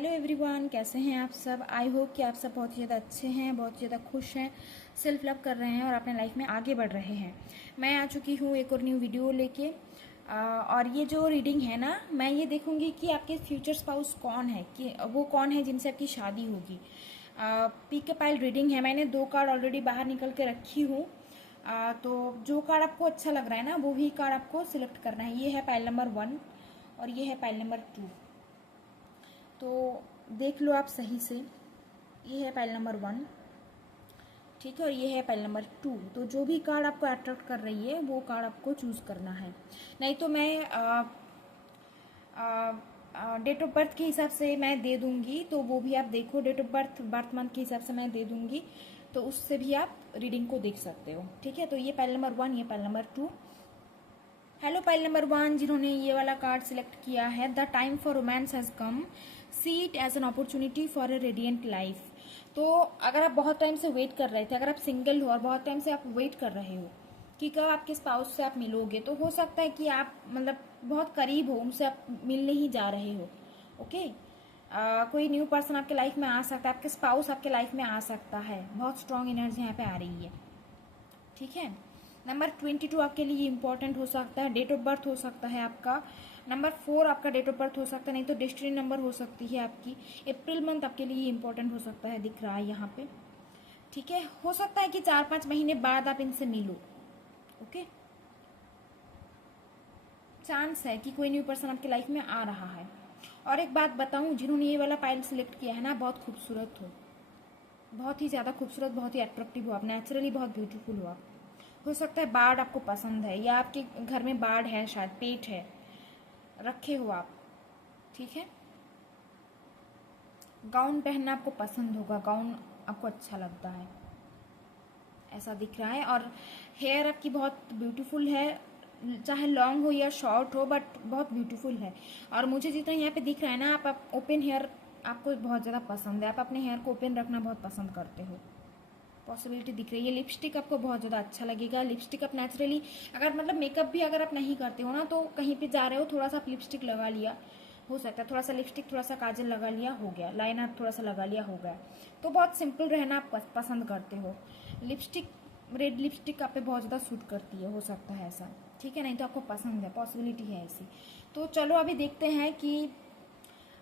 Hello everyone, कैसे हैं आप सब। आई होप कि आप सब बहुत ही ज़्यादा अच्छे हैं, बहुत ही ज़्यादा खुश हैं, सेल्फ लव कर रहे हैं और अपने लाइफ में आगे बढ़ रहे हैं। मैं आ चुकी हूँ एक और न्यू वीडियो लेके। और ये जो रीडिंग है ना, मैं ये देखूँगी कि आपके फ्यूचर स्पाउस कौन है, कि वो कौन है जिनसे आपकी शादी होगी। पिक अ पाइल रीडिंग है। मैंने 2 कार्ड ऑलरेडी बाहर निकल के रखी हूँ। तो जो कार्ड आपको अच्छा लग रहा है ना, वो ही कार्ड आपको सिलेक्ट करना है। ये है पाइल नंबर 1 और ये है पाइल नंबर 2। तो देख लो आप सही से। ये है पाइल नंबर 1, ठीक है, और ये है पाइल नंबर 2। तो जो भी कार्ड आपको अट्रैक्ट कर रही है वो कार्ड आपको चूज़ करना है। नहीं तो मैं डेट ऑफ बर्थ के हिसाब से मैं दे दूंगी, तो वो भी आप देखो। डेट ऑफ बर्थ मंथ के हिसाब से मैं दे दूंगी, तो उससे भी आप रीडिंग को देख सकते हो। ठीक है, तो ये पाइल नंबर 1, ये pile number 2। Hello pile number 1, जिन्होंने ये वाला कार्ड सिलेक्ट किया है, the time for romance has come, see it as an opportunity for a radiant life. तो अगर आप बहुत टाइम से वेट कर रहे थे, अगर आप सिंगल हो और बहुत टाइम से आप वेट कर रहे हो कि कब आपके स्पाउस से आप मिलोगे, तो हो सकता है कि आप मतलब बहुत करीब हो, उनसे आप मिलने ही जा रहे हो। ओके, कोई न्यू पर्सन आपके लाइफ में आ सकता है, आपके स्पाउस आपके लाइफ में आ सकता है। बहुत स्ट्रांग एनर्जी यहाँ पे आ रही है। ठीक है, नंबर 22 आपके लिए इंपॉर्टेंट हो सकता है। डेट ऑफ बर्थ हो सकता है आपका नंबर 4, आपका डेट ऑफ बर्थ हो सकता है, नहीं तो डेस्टिनी नंबर हो सकती है आपकी। अप्रैल मंथ आपके लिए इंपॉर्टेंट हो सकता है, दिख रहा है यहाँ पे। ठीक है, हो सकता है कि 4-5 महीने बाद आप इनसे मिलो। ओके, चांस है कि कोई न्यू पर्सन आपकी लाइफ में आ रहा है। और एक बात बताऊं, जिन्होंने ये वाला पाइल सिलेक्ट किया है ना, बहुत खूबसूरत हो, बहुत ही ज़्यादा खूबसूरत, बहुत ही अट्रैक्टिव हो आप, नेचुरली बहुत ब्यूटीफुल हो आप। हो सकता है बार्ड आपको पसंद है, या आपके घर में बार्ड है, शायद पेट है, रखे हो आप। ठीक है, गाउन पहनना आपको पसंद होगा, गाउन आपको अच्छा लगता है, ऐसा दिख रहा है। और हेयर आपकी बहुत ब्यूटीफुल है, चाहे लॉन्ग हो या शॉर्ट हो, बट बहुत ब्यूटीफुल है। और मुझे जितना यहाँ पे दिख रहा है ना, आप ओपन हेयर आपको बहुत ज़्यादा पसंद है, आप अपने हेयर को ओपन रखना बहुत पसंद करते हो, पॉसिबिलिटी दिख रही है। लिपस्टिक आपको बहुत ज़्यादा अच्छा लगेगा। लिपस्टिक आप नेचुरली, अगर मतलब मेकअप भी अगर आप नहीं करते हो ना, तो कहीं पे जा रहे हो, थोड़ा सा आप लिपस्टिक लगा लिया, हो सकता है थोड़ा सा लिपस्टिक, थोड़ा सा काजल लगा लिया, हो गया, लाइनर थोड़ा सा लगा लिया, हो गया। तो बहुत सिंपल रहना आप पसंद करते हो। लिपस्टिक, रेड लिपस्टिक आप पे बहुत ज़्यादा सूट करती है, हो सकता है ऐसा। ठीक है, नहीं तो आपको पसंद है, पॉसिबिलिटी है ऐसी। तो चलो अभी देखते हैं कि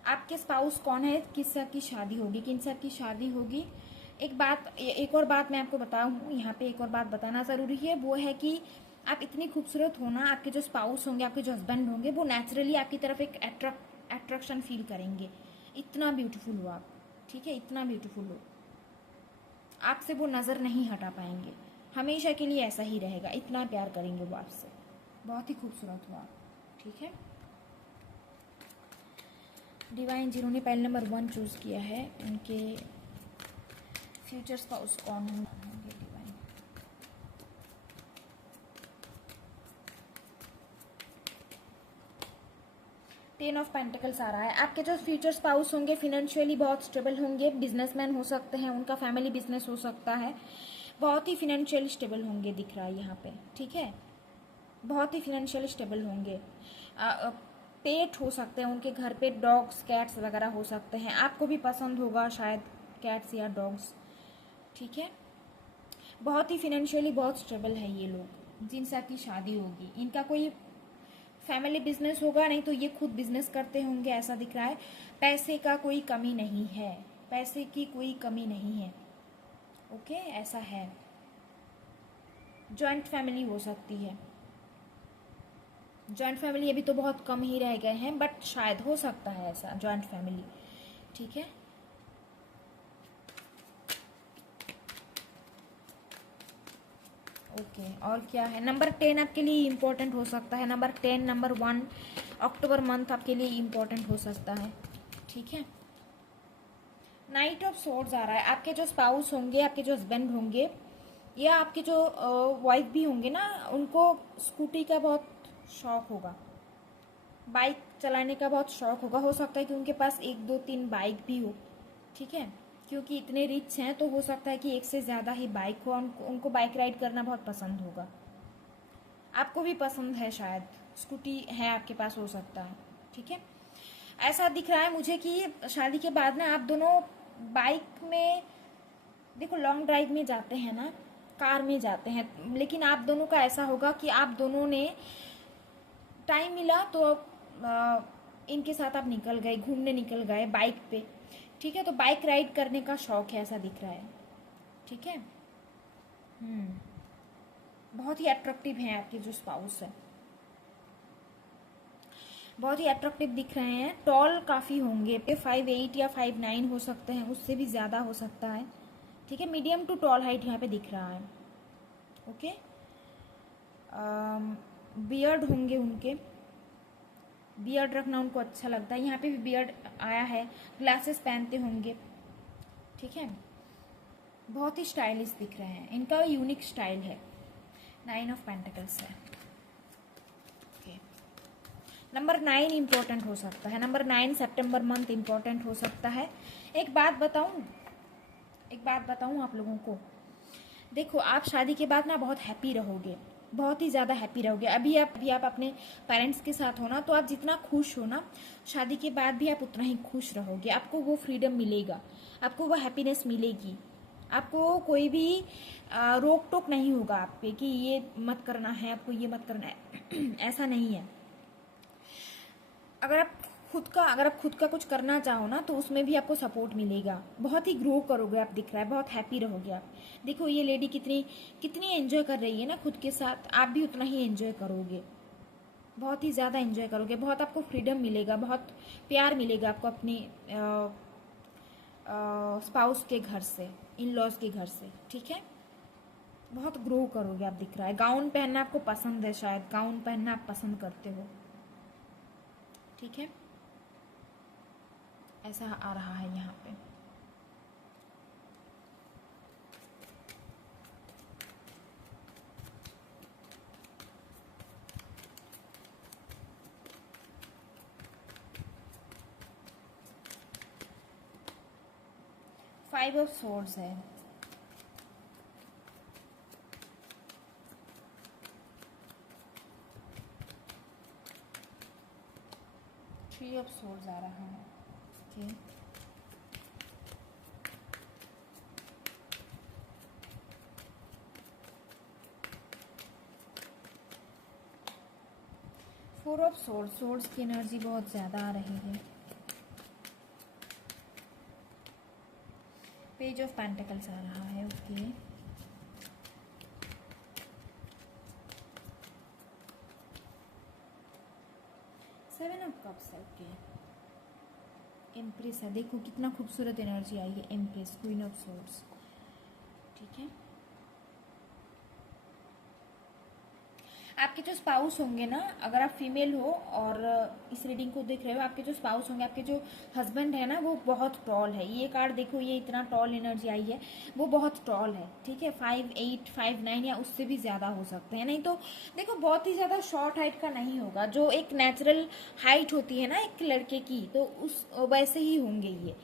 आपके स्पाउस कौन है, किससे आपकी शादी होगी, किनसे आपकी शादी होगी। एक और बात मैं आपको बताऊँ, यहाँ पे एक और बात बताना ज़रूरी है, वो है कि आप इतनी खूबसूरत हो ना, आपके जो स्पाउस होंगे, आपके जो हस्बैंड होंगे, वो नेचुरली आपकी तरफ एक अट्रैक्शन फील करेंगे। इतना ब्यूटीफुल हो आप, ठीक है, इतना ब्यूटीफुल हो, आपसे वो नज़र नहीं हटा पाएंगे, हमेशा के लिए ऐसा ही रहेगा, इतना प्यार करेंगे वो आपसे, बहुत ही खूबसूरत हो आप। ठीक है, डिवाइन जिन्होंने पाइल नंबर 1 चूज़ किया है, उनके फ्यूचर स्पाउस कौन होंगे डिवाइन। टेन ऑफ पेंटिकल्स आ रहा है। आपके जो फ्यूचर स्पाउस होंगे फिनेंशियली बहुत स्टेबल होंगे, बिजनेसमैन हो सकते हैं, उनका फैमिली बिजनेस हो सकता है, बहुत ही फिनेंशियली स्टेबल होंगे, दिख रहा है यहाँ पे। ठीक है, बहुत ही फिनेंशियली स्टेबल होंगे। पेट हो सकते हैं उनके घर पे, डॉग्स कैट्स वगैरह हो सकते हैं, आपको भी पसंद होगा शायद कैट्स या डॉग्स। ठीक है, बहुत ही फिनेंशियली बहुत स्टेबल है ये लोग, जिनसे आपकी शादी होगी। इनका कोई फैमिली बिजनेस होगा, नहीं तो ये खुद बिजनेस करते होंगे, ऐसा दिख रहा है। पैसे का कोई कमी नहीं है, पैसे की कोई कमी नहीं है। ओके, ऐसा है। जॉइंट फैमिली हो सकती है, जॉइंट फैमिली अभी तो बहुत कम ही रह गए हैं, बट शायद हो सकता है ऐसा जॉइंट फैमिली। ठीक है, ओके, और क्या है, नंबर 10 आपके लिए इम्पोर्टेंट हो सकता है। नंबर 10, नंबर 1, अक्टूबर मंथ आपके लिए इम्पोर्टेंट हो सकता है। ठीक है, नाइट ऑफ सोर्ड्स आ रहा है। आपके जो स्पाउस होंगे, आपके जो हस्बैंड होंगे, या आपके जो वाइफ भी होंगे ना, उनको स्कूटी का बहुत शौक होगा, बाइक चलाने का बहुत शौक होगा। हो सकता है कि उनके पास 1 2 3 बाइक भी हो। ठीक है, क्योंकि इतने रिच हैं, तो हो सकता है कि एक से ज़्यादा ही बाइक हो, उनको बाइक राइड करना बहुत पसंद होगा। आपको भी पसंद है शायद, स्कूटी है आपके पास, हो सकता है। ठीक है, ऐसा दिख रहा है मुझे कि शादी के बाद ना आप दोनों बाइक में, देखो लॉन्ग ड्राइव में जाते हैं ना, कार में जाते हैं, लेकिन आप दोनों का ऐसा होगा कि आप दोनों ने टाइम मिला तो इनके साथ आप निकल गए, घूमने निकल गए बाइक पे, ठीक है। तो बाइक राइड करने का शौक है, ऐसा दिख रहा है, ठीक है। बहुत ही अट्रैक्टिव हैं आपके जो स्पाउस है, बहुत ही अट्रैक्टिव दिख रहे हैं। टॉल काफ़ी होंगे, पे 5'8" या 5'9" हो सकते हैं, उससे भी ज़्यादा हो सकता है, ठीक है। मीडियम टू टॉल हाइट यहाँ पे दिख रहा है, ओके। बियर्ड होंगे उनके, बियर्ड रखना उनको अच्छा लगता है, यहाँ पे भी बियर्ड आया है। ग्लासेस पहनते होंगे, ठीक है। बहुत ही स्टाइलिश दिख रहे हैं, इनका यूनिक स्टाइल है। 9 ऑफ पेंटिकल्स है, ओके। नंबर 9 इम्पोर्टेंट हो सकता है, नंबर 9 सितंबर मंथ इम्पोर्टेंट हो सकता है। एक बात बताऊं आप लोगों को, देखो आप शादी के बाद ना बहुत हैप्पी रहोगे, बहुत ही ज़्यादा हैप्पी रहोगे। अभी आप अपने पेरेंट्स के साथ हो ना, तो आप जितना खुश हो ना, शादी के बाद भी आप उतना ही खुश रहोगे। आपको वो फ्रीडम मिलेगा, आपको वो हैप्पीनेस मिलेगी, आपको कोई भी रोक टोक नहीं होगा आप पे कि ये मत करना है, आपको ये मत करना है ऐसा नहीं है। अगर आप खुद का कुछ करना चाहो ना, तो उसमें भी आपको सपोर्ट मिलेगा, बहुत ही ग्रो करोगे आप, दिख रहा है बहुत हैप्पी रहोगे आप। देखो ये लेडी कितनी एंजॉय कर रही है ना खुद के साथ, आप भी उतना ही एंजॉय करोगे, बहुत ही ज़्यादा एंजॉय करोगे, बहुत आपको फ्रीडम मिलेगा, बहुत प्यार मिलेगा आपको अपने स्पाउस के घर से, इन लॉज के घर से, ठीक है। बहुत ग्रो करोगे आप, दिख रहा है। गाउन पहनना आपको पसंद है, शायद गाउन पहनना आप पसंद करते हो, ठीक है। ऐसा आ रहा है यहाँ पे। फाइव ऑफ सोर्ड्स है, थ्री ऑफ सोर्ड्स आ रहा है, ओके। फोर ऑफ सोर्ड्स की एनर्जी बहुत ज़्यादा आ रही है। पेज ऑफ पेंटिकल्स आ रहा है, ओके। सेवन ऑफ कप्स है, ओके। एम्प्रेस है, देखो कितना खूबसूरत एनर्जी आई है, एम्प्रेस, क्वीन ऑफ सोर्ड्स, ठीक है। आपके जो स्पाउस होंगे ना, अगर आप फीमेल हो और इस रीडिंग को देख रहे हो, आपके जो स्पाउस होंगे, आपके जो हस्बैंड है ना, वो बहुत टॉल है। ये कार्ड देखो, ये इतना टॉल एनर्जी आई है, वो बहुत टॉल है, ठीक है। 5'8", 5'9" या उससे भी ज़्यादा हो सकते हैं, नहीं तो देखो बहुत ही ज़्यादा शॉर्ट हाइट का नहीं होगा। जो एक नेचुरल हाइट होती है ना एक लड़के की, तो उस वैसे ही होंगे ये,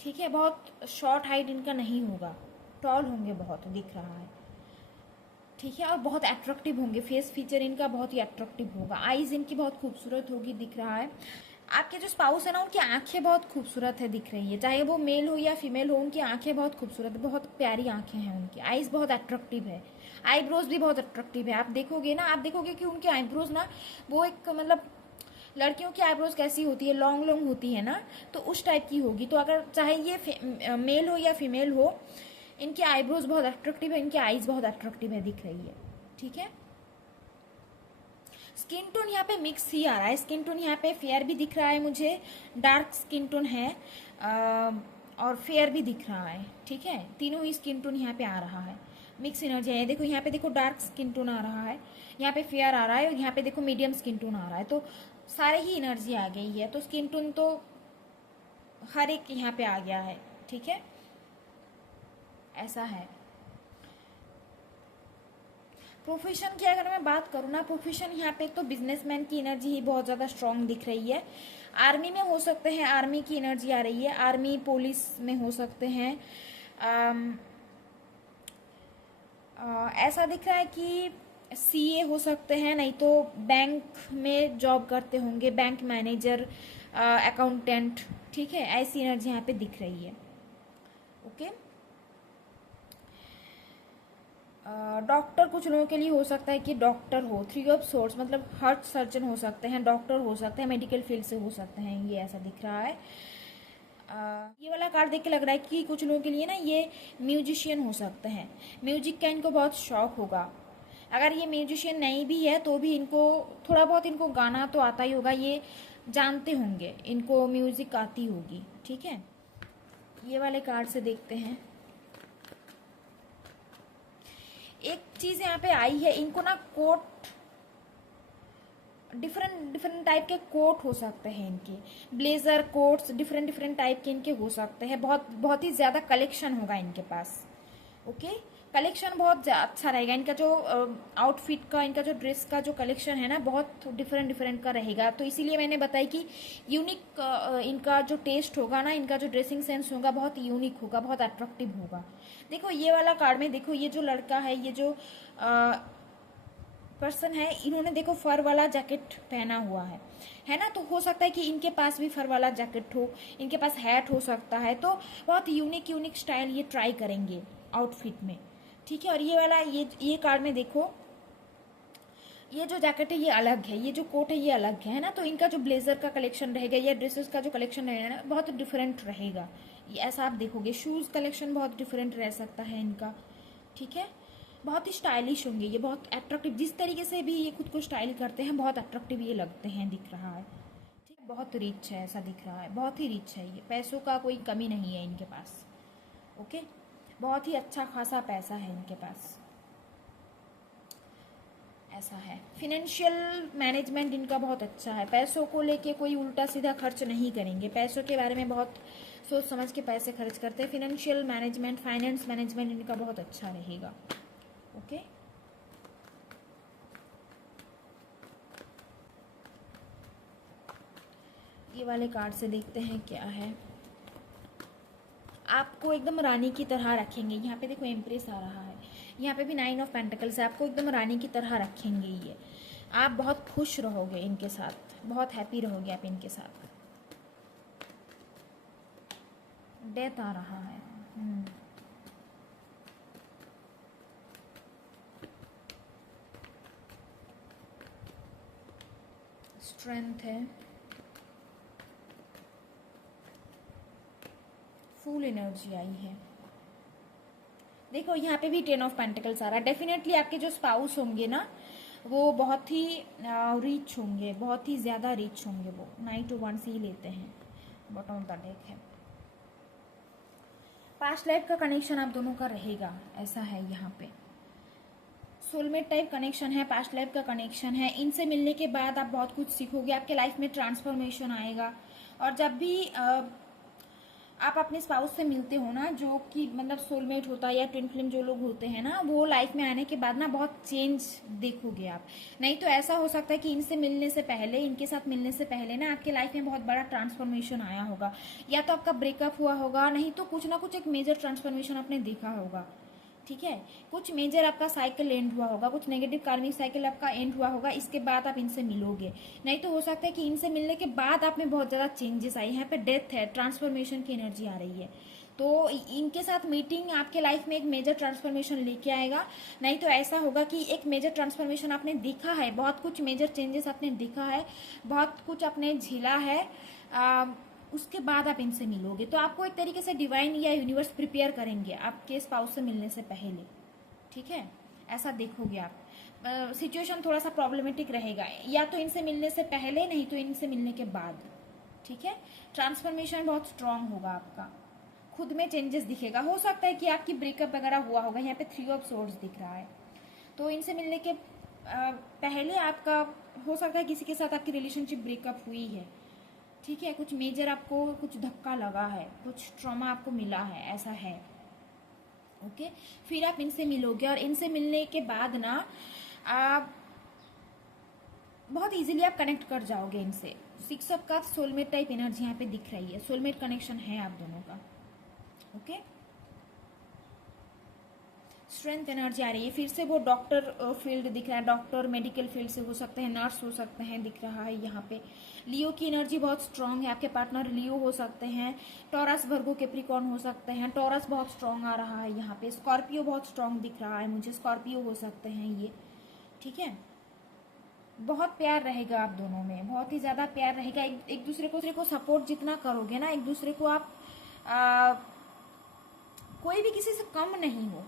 ठीक है। बहुत शॉर्ट हाइट इनका नहीं होगा, टॉल होंगे बहुत, दिख रहा है, ठीक है। और बहुत अट्रैक्टिव होंगे, फेस फीचर इनका बहुत ही अट्रैक्टिव होगा, आईज इनकी बहुत खूबसूरत होगी, दिख रहा है। आपके जो स्पाउस है ना, उनकी आंखें बहुत खूबसूरत है, दिख रही है, चाहे वो मेल हो या फीमेल हो, उनकी आंखें बहुत खूबसूरत है, बहुत प्यारी आंखें हैं उनकी, आईज बहुत अट्रैक्टिव है, आईब्रोज भी बहुत अट्रैक्टिव है। आप देखोगे ना, आप देखोगे कि उनके आईब्रोज ना, वो एक मतलब लड़कियों की आईब्रोज कैसी होती है, लॉन्ग लॉन्ग होती है ना, तो उस टाइप की होगी। तो अगर चाहे ये मेल हो या फीमेल हो, इनके आईब्रोज बहुत अट्रैक्टिव है, इनकी आईज बहुत अट्रैक्टिव है, दिख रही है, ठीक है। स्किन टोन यहाँ पे मिक्स ही आ रहा है, स्किन टोन यहाँ पे फेयर भी दिख रहा है मुझे, डार्क स्किन टोन है और फेयर भी दिख रहा है, ठीक है। तीनों ही स्किन टोन यहाँ पे आ रहा है, मिक्स एनर्जी है। देखो यहाँ पे देखो डार्क स्किन टोन आ रहा है, यहाँ पे फेयर आ रहा है, और यहाँ पे देखो मीडियम स्किन टोन आ रहा है, तो सारे ही एनर्जी आ गई है। तो स्किन टोन तो हर एक यहाँ पे आ गया है, ठीक है, ऐसा है। प्रोफेशन की अगर मैं बात करूँ ना, प्रोफेशन यहाँ पे तो बिजनेसमैन की एनर्जी ही बहुत ज़्यादा स्ट्रांग दिख रही है। आर्मी में हो सकते हैं, आर्मी की एनर्जी आ रही है, आर्मी पुलिस में हो सकते हैं। ऐसा दिख रहा है कि सीए हो सकते हैं, नहीं तो बैंक में जॉब करते होंगे, बैंक मैनेजर, अकाउंटेंट, ठीक है, ऐसी एनर्जी यहाँ पे दिख रही है। ओके, डॉक्टर कुछ लोगों के लिए हो सकता है कि डॉक्टर हो, 3 ऑफ सोर्स मतलब हार्ट सर्जन हो सकते हैं, डॉक्टर हो सकते हैं, मेडिकल फील्ड से हो सकते हैं, ये ऐसा दिख रहा है। ये वाला कार्ड देख के लग रहा है कि कुछ लोगों के लिए ना ये म्यूजिशियन हो सकते हैं, म्यूजिक का इनको बहुत शौक होगा। अगर ये म्यूजिशियन नहीं भी है तो भी इनको थोड़ा बहुत इनको गाना तो आता ही होगा, ये जानते होंगे, इनको म्यूजिक आती होगी, ठीक है। ये वाले कार्ड से देखते हैं, एक चीज यहाँ पे आई है, इनको ना कोट, डिफरेंट डिफरेंट टाइप के कोट हो सकते हैं इनके, blazer quotes different different type के इनके हो सकते हैं, बहुत बहुत ही ज़्यादा कलेक्शन होगा इनके पास। ओके, कलेक्शन बहुत अच्छा रहेगा इनका, जो आउटफिट का, इनका जो ड्रेस का जो कलेक्शन है ना, बहुत डिफरेंट डिफरेंट का रहेगा। तो इसीलिए मैंने बताया कि यूनिक इनका जो टेस्ट होगा ना, इनका जो ड्रेसिंग सेंस होगा बहुत यूनिक होगा, बहुत अट्रैक्टिव होगा। देखो ये वाला कार्ड में देखो, ये जो लड़का है, ये जो पर्सन है, इन्होंने देखो फर वाला जैकेट पहना हुआ है ना, तो हो सकता है कि इनके पास भी फर वाला जैकेट हो, इनके पास हैट हो सकता है, तो बहुत यूनिक यूनिक स्टाइल ये ट्राई करेंगे आउटफिट में, ठीक है। और ये वाला ये कार्ड में देखो, ये जो जैकेट है ये अलग है, ये जो कोट है ये अलग है ना, तो इनका जो ब्लेजर का कलेक्शन रहेगा या ड्रेसेस का जो कलेक्शन रहेगा ना, बहुत डिफरेंट रहेगा, ये ऐसा आप देखोगे। शूज़ कलेक्शन बहुत डिफरेंट रह सकता है इनका, ठीक है। बहुत ही स्टाइलिश होंगे ये, बहुत अट्रैक्टिव, जिस तरीके से भी ये खुद को स्टाइल करते हैं बहुत अट्रैक्टिव ये लगते हैं, दिख रहा है, ठीक है। बहुत रिच है, ऐसा दिख रहा है, बहुत ही रिच है ये, पैसों का कोई कमी नहीं है इनके पास। ओके, बहुत ही अच्छा खासा पैसा है इनके पास, ऐसा है। फिनेंशियल मैनेजमेंट इनका बहुत अच्छा है, पैसों को लेके कोई उल्टा सीधा खर्च नहीं करेंगे, पैसों के बारे में बहुत सोच समझ के पैसे खर्च करते हैं। फिनेंशियल मैनेजमेंट, फाइनेंस मैनेजमेंट इनका बहुत अच्छा रहेगा। ओके, ये वाले कार्ड से देखते हैं क्या है। आपको एकदम रानी की तरह रखेंगे, यहाँ पे देखो एम्प्रेस आ रहा है, यहाँ पे भी 9 ऑफ पेंटिकल्स है, आपको एकदम रानी की तरह रखेंगे ये, आप बहुत खुश रहोगे इनके साथ, बहुत हैप्पी रहोगे आप इनके साथ। डेथ आ रहा है, स्ट्रेंथ है, फुल एनर्जी आई है। देखो यहाँ पे भी 10 ऑफ पेंटिकल्स आ रहा है, डेफिनेटली आपके जो स्पाउस होंगे ना वो बहुत ही रिच होंगे, बहुत ही ज़्यादा रिच होंगे, वो 9 to 1 से ही लेते हैं, बॉटम ऑफ द डेक है। पास्ट लाइफ का कनेक्शन आप दोनों का रहेगा, ऐसा है यहाँ पे, सोलमेट टाइप कनेक्शन है, पास्ट लाइफ का कनेक्शन है। इनसे मिलने के बाद आप बहुत कुछ सीखोगे, आपके लाइफ में ट्रांसफॉर्मेशन आएगा। और जब भी आप अपने स्पाउस से मिलते हो ना, जो कि मतलब सोलमेट होता है या ट्विन फ्लेम जो लोग होते हैं ना, वो लाइफ में आने के बाद ना बहुत चेंज देखोगे आप। नहीं तो ऐसा हो सकता है कि इनसे मिलने से पहले, इनके साथ मिलने से पहले ना आपके लाइफ में बहुत बड़ा ट्रांसफॉर्मेशन आया होगा, या तो आपका ब्रेकअप हुआ होगा, नहीं तो कुछ ना कुछ एक मेजर ट्रांसफॉर्मेशन आपने देखा होगा, ठीक है। कुछ मेजर आपका साइकिल एंड हुआ होगा, कुछ नेगेटिव कार्मिक साइकिल आपका एंड हुआ होगा, इसके बाद आप इनसे मिलोगे। नहीं तो हो सकता है कि इनसे मिलने के बाद आप में बहुत ज़्यादा चेंजेस आई, यहाँ पे डेथ है, ट्रांसफॉर्मेशन की एनर्जी आ रही है, तो इनके साथ मीटिंग आपके लाइफ में एक मेजर ट्रांसफॉर्मेशन लेके आएगा। नहीं तो ऐसा होगा कि एक मेजर ट्रांसफॉर्मेशन आपने देखा है, बहुत कुछ मेजर चेंजेस आपने देखा है, बहुत कुछ आपने झेला है, उसके बाद आप इनसे मिलोगे। तो आपको एक तरीके से डिवाइन या यूनिवर्स प्रिपेयर करेंगे आपके स्पाउस से मिलने से पहले, ठीक है, ऐसा देखोगे आप। सिचुएशन थोड़ा सा प्रॉब्लमेटिक रहेगा, या तो इनसे मिलने से पहले, नहीं तो इनसे मिलने के बाद, ठीक है। ट्रांसफॉर्मेशन बहुत स्ट्रांग होगा आपका, खुद में चेंजेस दिखेगा। हो सकता है कि आपकी ब्रेकअप वगैरह हुआ होगा, यहाँ पे 3 ऑफ सोर्ड्स दिख रहा है, तो इनसे मिलने के पहले आपका हो सकता है किसी के साथ आपकी रिलेशनशिप ब्रेकअप हुई है, ठीक है, कुछ मेजर आपको कुछ धक्का लगा है, कुछ ट्रॉमा आपको मिला है, ऐसा है। ओके, फिर आप इनसे मिलोगे, और इनसे मिलने के बाद ना आप बहुत इजीली आप कनेक्ट कर जाओगे इनसे। 6 of cups soulmate type energy यहाँ पे दिख रही है, सोलमेट कनेक्शन है आप दोनों का। ओके, स्ट्रेंथ एनर्जी आ रही है। फिर से वो डॉक्टर फील्ड दिख रहा है, डॉक्टर मेडिकल फील्ड से हो सकते हैं, नर्स हो सकते हैं, दिख रहा है यहाँ पे। लियो की एनर्जी बहुत स्ट्रांग है, आपके पार्टनर लियो हो सकते हैं, टॉरस वर्गो कैप्रिकॉर्न हो सकते हैं। टॉरस बहुत स्ट्रांग आ रहा है यहाँ पे। स्कॉर्पियो बहुत स्ट्रांग दिख रहा है मुझे, स्कॉर्पियो हो सकते हैं ये, ठीक है। बहुत प्यार रहेगा आप दोनों में, बहुत ही ज़्यादा प्यार रहेगा। एक दूसरे को सपोर्ट जितना करोगे ना, एक दूसरे को आप कोई भी किसी से कम नहीं हो।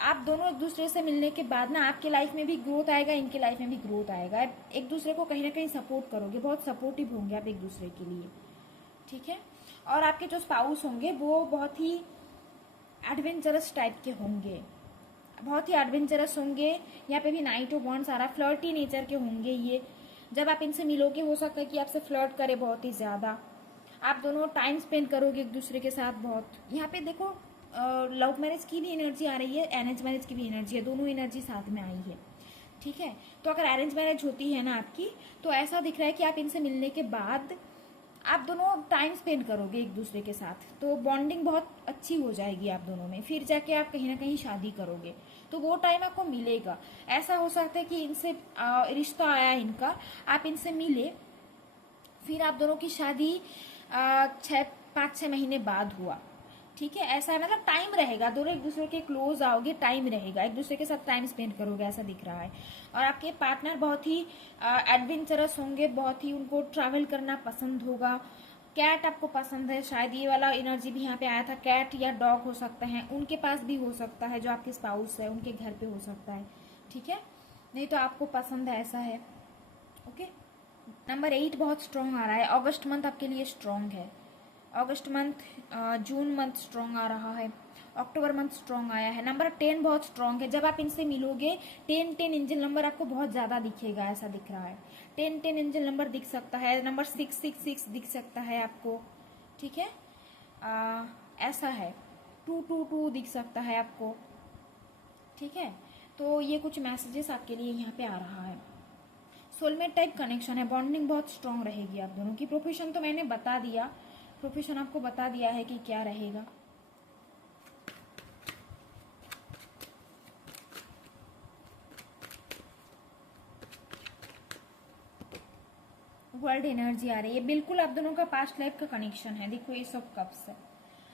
आप दोनों एक दूसरे से मिलने के बाद ना आपके लाइफ में भी ग्रोथ आएगा, इनके लाइफ में भी ग्रोथ आएगा। एक दूसरे को कहीं ना कहीं सपोर्ट करोगे, बहुत सपोर्टिव होंगे आप एक दूसरे के लिए, ठीक है। और आपके जो स्पाउस होंगे वो बहुत ही एडवेंचरस टाइप के होंगे, बहुत ही एडवेंचरस होंगे। यहाँ पे भी नाइट ऑफ वॉन्ड्स आ रहा है, फ्लर्टी नेचर के होंगे ये। जब आप इनसे मिलोगे हो सकता है कि आपसे फ्लर्ट करे बहुत ही ज़्यादा। आप दोनों टाइम स्पेंड करोगे एक दूसरे के साथ बहुत। यहाँ पे देखो लव मैरिज की भी एनर्जी आ रही है, अरेंज मैरिज की भी एनर्जी है, दोनों एनर्जी साथ में आई है, ठीक है। तो अगर अरेंज मैरिज होती है ना आपकी, तो ऐसा दिख रहा है कि आप इनसे मिलने के बाद आप दोनों टाइम स्पेंड करोगे एक दूसरे के साथ, तो बॉन्डिंग बहुत अच्छी हो जाएगी आप दोनों में। फिर जाके आप कहीं ना कहीं शादी करोगे, तो वो टाइम आपको मिलेगा। ऐसा हो सकता है कि इनसे रिश्ता आया इनका, आप इनसे मिले, फिर आप दोनों की शादी 5-6 महीने बाद हुआ, ठीक है। ऐसा है, मतलब टाइम रहेगा, दोनों एक दूसरे के क्लोज आओगे, टाइम रहेगा, एक दूसरे के साथ टाइम स्पेंड करोगे, ऐसा दिख रहा है। और आपके पार्टनर बहुत ही एडवेंचरस होंगे, बहुत ही उनको ट्रैवल करना पसंद होगा। कैट आपको पसंद है शायद, ये वाला एनर्जी भी यहाँ पे आया था। कैट या डॉग हो सकते हैं, उनके पास भी हो सकता है, जो आपके स्पाउस है उनके घर पे हो सकता है, ठीक है। नहीं तो आपको पसंद है, ऐसा है, ओके। नंबर 8 बहुत स्ट्रॉन्ग आ रहा है। अगस्त मंथ आपके लिए स्ट्रॉन्ग है, अगस्त मंथ, जून मंथ स्ट्रॉन्ग आ रहा है, अक्टूबर मंथ स्ट्रॉन्ग आया है। नंबर 10 बहुत स्ट्रॉन्ग है। जब आप इनसे मिलोगे 10 एंजल नंबर आपको बहुत ज़्यादा दिखेगा, ऐसा दिख रहा है। 10 एंजल नंबर दिख सकता है, नंबर 666 दिख सकता है आपको, ठीक है। ऐसा है, 222 दिख सकता है आपको, ठीक है। तो ये कुछ मैसेजेस आपके लिए यहाँ पे आ रहा है। सोलमेट टाइप कनेक्शन है, बॉन्डिंग बहुत स्ट्रॉन्ग रहेगी आप दोनों की। प्रोफेशन तो मैंने बता दिया, प्रोफेशन आपको बता दिया है कि क्या रहेगा। वर्ल्ड एनर्जी आ रही है, बिल्कुल आप दोनों का पास्ट लाइफ का कनेक्शन है। देखो ये सब कब से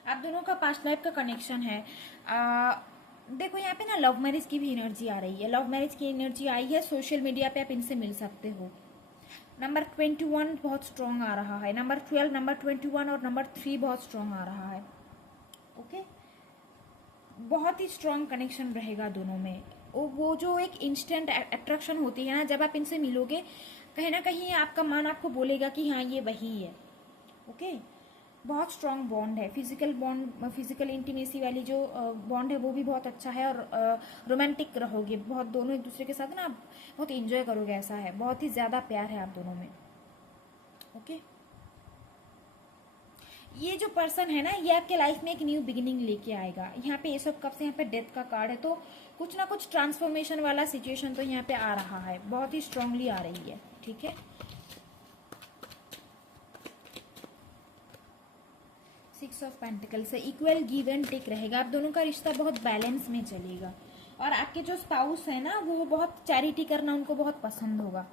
आप दोनों का पास्ट लाइफ का कनेक्शन है। देखो यहाँ पे ना लव मैरिज की भी एनर्जी आ रही है, लव मैरिज की एनर्जी आई है। सोशल मीडिया पे आप इनसे मिल सकते हो। नंबर 21 बहुत स्ट्रॉन्ग आ रहा है, नंबर 12, नंबर 21 और नंबर 3 बहुत स्ट्रॉन्ग आ रहा है, ओके। बहुत ही स्ट्रॉन्ग कनेक्शन रहेगा दोनों में। वो जो एक इंस्टेंट अट्रैक्शन होती है ना, जब आप इनसे मिलोगे कहीं ना कहीं आपका मन आपको बोलेगा कि हाँ ये वही है, ओके। बहुत स्ट्रॉन्ग बॉन्ड है, फिजिकल बॉन्ड, फिजिकल इंटीमेसी वाली जो बॉन्ड है वो भी बहुत अच्छा है। और रोमांटिक रहोगे बहुत दोनों एक दूसरे के साथ ना, बहुत इंजॉय करोगे, ऐसा है। बहुत ही ज़्यादा प्यार है आप दोनों में, ओके। ये जो पर्सन है ना, ये आपके लाइफ में एक न्यू बिगिनिंग लेके आएगा। यहाँ पे ये सब कब से, यहाँ पे डेथ का कार्ड है, तो कुछ ना कुछ ट्रांसफॉर्मेशन वाला सिचुएशन तो यहाँ पे आ रहा है, बहुत ही स्ट्रांगली आ रही है, ठीक है। 6 ऑफ पेंटिकल से इक्वल गिव एंड टेक रहेगा। आप दोनों का रिश्ता बहुत बैलेंस में चलेगा। और आपके जो स्पाउस है ना, वो बहुत चैरिटी करना उनको बहुत पसंद होगा,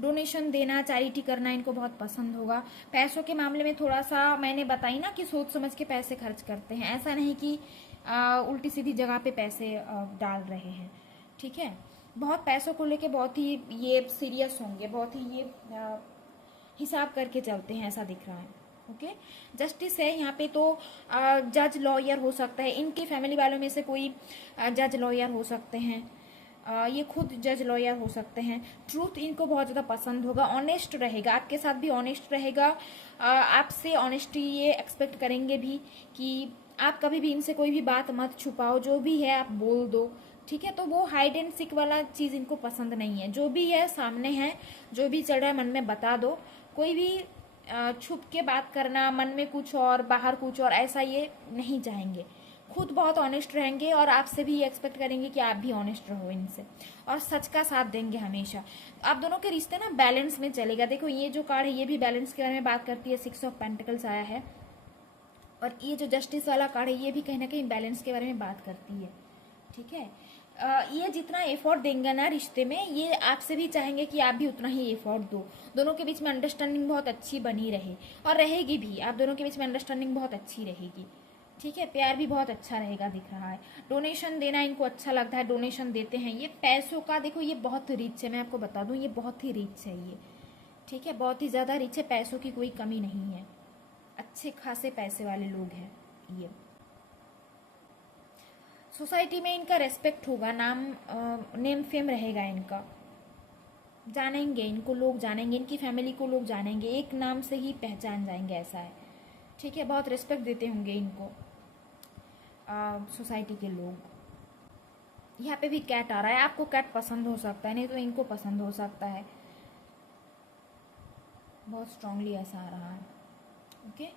डोनेशन देना, चैरिटी करना इनको बहुत पसंद होगा। पैसों के मामले में थोड़ा सा मैंने बताई ना कि सोच समझ के पैसे खर्च करते हैं, ऐसा नहीं कि उल्टी सीधी जगह पे पैसे डाल रहे हैं, ठीक है। बहुत पैसों को लेके बहुत ही ये सीरियस होंगे, बहुत ही ये हिसाब करके चलते हैं, ऐसा दिख रहा है, ओके। जस्टिस है यहाँ पे, तो जज लॉयर हो सकता है, इनके फैमिली वालों में से कोई जज लॉयर हो सकते हैं, ये खुद जज लॉयर हो सकते हैं। ट्रूथ इनको बहुत ज़्यादा पसंद होगा, ऑनेस्ट रहेगा, आपके साथ भी ऑनेस्ट रहेगा। आपसे ऑनेस्टी ये एक्सपेक्ट करेंगे भी कि आप कभी भी इनसे कोई भी बात मत छुपाओ, जो भी है आप बोल दो, ठीक है। तो वो हाइड एंड सीक वाला चीज़ इनको पसंद नहीं है, जो भी है सामने है, जो भी चल रहा है मन में बता दो। कोई भी छुप के बात करना, मन में कुछ और बाहर कुछ और, ऐसा ये नहीं चाहेंगे। खुद बहुत ऑनेस्ट रहेंगे और आपसे भी एक्सपेक्ट करेंगे कि आप भी ऑनेस्ट रहो इनसे, और सच का साथ देंगे हमेशा। आप दोनों के रिश्ते ना बैलेंस में चलेगा। देखो ये जो कार्ड है ये भी बैलेंस के बारे में बात करती है, 6 ऑफ पेंटिकल्स आया है। और ये जो जस्टिस वाला कार्ड है ये भी कहीं ना कहीं बैलेंस के बारे में बात करती है, ठीक है। ये जितना एफर्ट देंगे ना रिश्ते में, ये आपसे भी चाहेंगे कि आप भी उतना ही एफर्ट दो। दोनों के बीच में अंडरस्टैंडिंग बहुत अच्छी बनी रहे, और रहेगी भी। आप दोनों के बीच में अंडरस्टैंडिंग बहुत अच्छी रहेगी, ठीक है। प्यार भी बहुत अच्छा रहेगा दिख रहा है। डोनेशन देना इनको अच्छा लगता है, डोनेशन देते हैं। ये पैसों का देखो, ये बहुत रिच है, मैं आपको बता दूं, ये बहुत ही रिच है ये, ठीक है। बहुत ही ज़्यादा रिच है, पैसों की कोई कमी नहीं है, अच्छे खासे पैसे वाले लोग हैं ये। सोसाइटी में इनका रेस्पेक्ट होगा, नेम फेम रहेगा इनका, जानेंगे इनको लोग, जानेंगे इनकी फैमिली को लोग जानेंगे, एक नाम से ही पहचान जाएंगे, ऐसा है, ठीक है। बहुत रिस्पेक्ट देते होंगे इनको सोसाइटी के लोग। यहाँ पे भी कैट आ रहा है, आपको कैट पसंद हो सकता है, नहीं तो इनको पसंद हो सकता है, बहुत स्ट्रांगली ऐसा आ रहा है, ओके।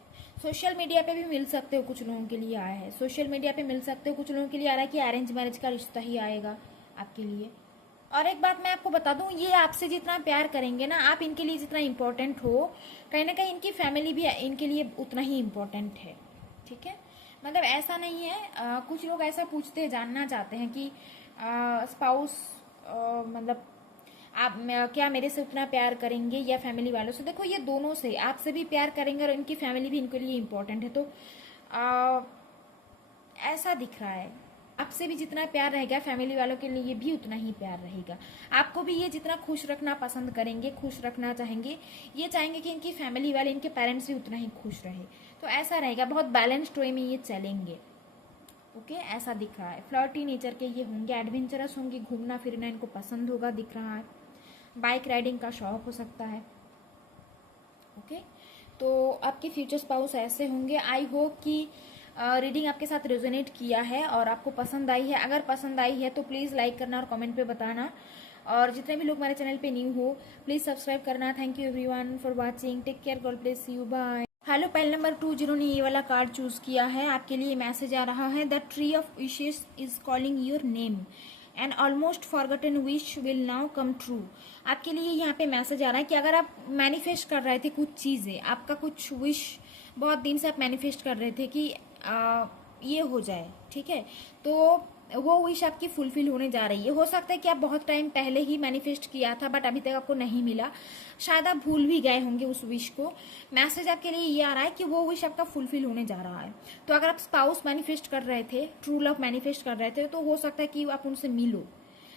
सोशल मीडिया पे भी मिल सकते हो, कुछ लोगों के लिए आया है, सोशल मीडिया पे मिल सकते हो, कुछ लोगों के लिए आ रहा है कि अरेंज मैरिज का रिश्ता ही आएगा आपके लिए। और एक बात मैं आपको बता दूं, ये आपसे जितना प्यार करेंगे ना, आप इनके लिए जितना इम्पोर्टेंट हो, कहीं ना कहीं इनकी फैमिली भी इनके लिए उतना ही इम्पोर्टेंट है, ठीक है। मतलब ऐसा नहीं है, कुछ लोग ऐसा पूछते हैं, जानना चाहते हैं कि स्पाउस मतलब आप क्या मेरे से उतना प्यार करेंगे या फैमिली वालों से। देखो ये दोनों से, आपसे भी प्यार करेंगे और इनकी फैमिली भी इनके लिए इम्पोर्टेंट है, तो ऐसा दिख रहा है। आपसे भी जितना प्यार रहेगा, फैमिली वालों के लिए भी उतना ही प्यार रहेगा। आपको भी ये जितना खुश रखना पसंद करेंगे, खुश रखना चाहेंगे, ये चाहेंगे कि इनकी फैमिली वाले, इनके पेरेंट्स भी उतना ही खुश रहे। तो ऐसा रहेगा, बहुत बैलेंस्ड वे में ये चलेंगे, ओके। ऐसा दिख रहा है। फ्लर्टी नेचर के ये होंगे, एडवेंचरस होंगे, घूमना फिरना इनको पसंद होगा दिख रहा है, बाइक राइडिंग का शौक हो सकता है, ओके। तो आपके फ्यूचर स्पाउस ऐसे होंगे। आई होप कि रीडिंग आपके साथ रेजोनेट किया है और आपको पसंद आई है। अगर पसंद आई है तो प्लीज़ लाइक करना और कमेंट पे बताना, और जितने भी लोग मेरे चैनल पे न्यू हो प्लीज़ सब्सक्राइब करना। Thank you everyone for watching, take care, God bless you, bye. Hello, pile number 2 जिन्होंने ये वाला कार्ड चूज किया है, आपके लिए मैसेज आ रहा है, the tree of wishes is calling your name and almost forgotten wish will now come true. आपके लिए यहाँ पे मैसेज आ रहा है कि अगर आप मैनिफेस्ट कर रहे थे कुछ चीज़ें, आपका कुछ विश बहुत दिन से आप मैनिफेस्ट कर रहे थे कि ये हो जाए, ठीक है, तो वो विश आपकी फुलफिल होने जा रही है। हो सकता है कि आप बहुत टाइम पहले ही मैनिफेस्ट किया था, बट अभी तक आपको नहीं मिला, शायद आप भूल भी गए होंगे उस विश को। मैसेज आपके लिए ये आ रहा है कि वो विश आपका फुलफिल होने जा रहा है। तो अगर आप स्पाउस मैनिफेस्ट कर रहे थे, ट्रू लव मैनिफेस्ट कर रहे थे, तो हो सकता है कि आप उनसे मिलो।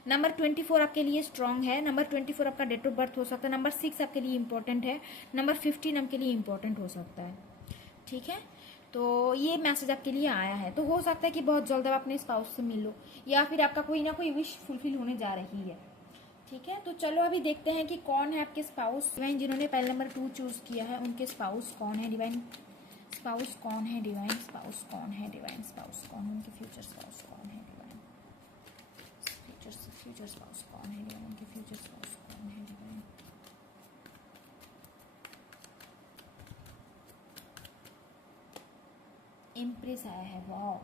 नंबर 24 आपके लिए स्ट्रांग है, नंबर 24 आपका डेट ऑफ बर्थ हो सकता है, नंबर 6 आपके लिए इंपॉर्टेंट है, नंबर 15 आपके लिए इंपॉर्टेंट हो सकता है, ठीक है। तो ये मैसेज आपके लिए आया है, तो हो सकता है कि बहुत जल्द आप अपने स्पाउस से मिलो, या फिर आपका कोई ना कोई विश फुलफिल होने जा रही है, ठीक है। तो चलो अभी देखते हैं कि कौन है आपके स्पाउस। डिवाइन जिन्होंने पहले नंबर 2 चूज किया है, उनके स्पाउस कौन है, डिवाइन स्पाउस कौन है, डिवाइन स्पाउस कौन है, डिवाइन स्पाउस कौन है, उनके फ्यूचर स्पाउस कौन है, डिवाइन फ्यूचर स्पाउस कौन है, डिवाइन उनके फ्यूचर स्पाउस कौन है, डिवाइन। इम्प्रेस आया है, वाह।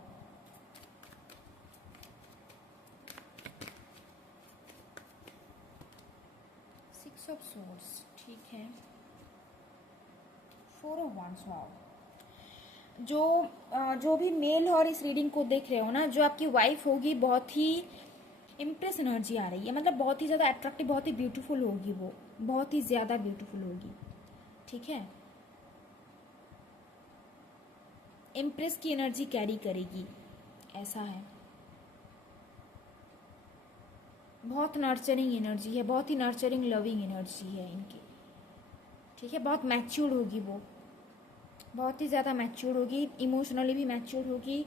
सिक्स ऑफ सोर्स, ठीक है, 4 ऑफ wands, वाह। जो भी मेल और इस रीडिंग को देख रहे हो ना, जो आपकी वाइफ होगी, बहुत ही इम्प्रेस एनर्जी आ रही है, मतलब बहुत ही ज़्यादा अट्रैक्टिव, बहुत ही ब्यूटीफुल होगी वो, बहुत ही ज़्यादा ब्यूटीफुल होगी, ठीक है। इम्प्रेस की एनर्जी कैरी करेगी, ऐसा है। बहुत नर्चरिंग एनर्जी है, बहुत ही नर्चरिंग लविंग एनर्जी है इनकी, ठीक है। बहुत मैच्योर्ड होगी वो, बहुत ही ज़्यादा मैच्योर्ड होगी, इमोशनली भी मैच्योर्ड होगी,